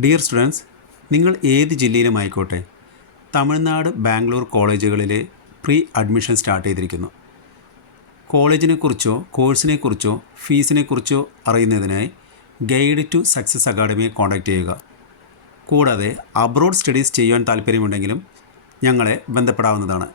Dear students, നിങ്ങൾ ഏത് ജില്ലയിലുമായിക്കോട്ടെ തമിഴ്നാട്, ബാംഗ്ലൂർ കോളേജുകളിൽ പ്രീ അഡ്മിഷൻ സ്റ്റാർട്ട് ചെയ്തിരിക്കുന്നു. കോളേജിനെക്കുറിച്ചോ കോഴ്സിനെക്കുറിച്ചോ ഫീസിനെക്കുറിച്ചോ അറിയുന്നതിനായി ഗൈഡ് ടു സക്സസ് അക്കാഡമിയെ കോൺടാക്റ്റ് ചെയ്യുക. കൂടാതെ അബ്രോഡ് സ്റ്റഡീസ് ചെയ്യാൻ താല്പര്യമുണ്ടെങ്കിലും ഞങ്ങളെ ബന്ധപ്പെടാവുന്നതാണ്.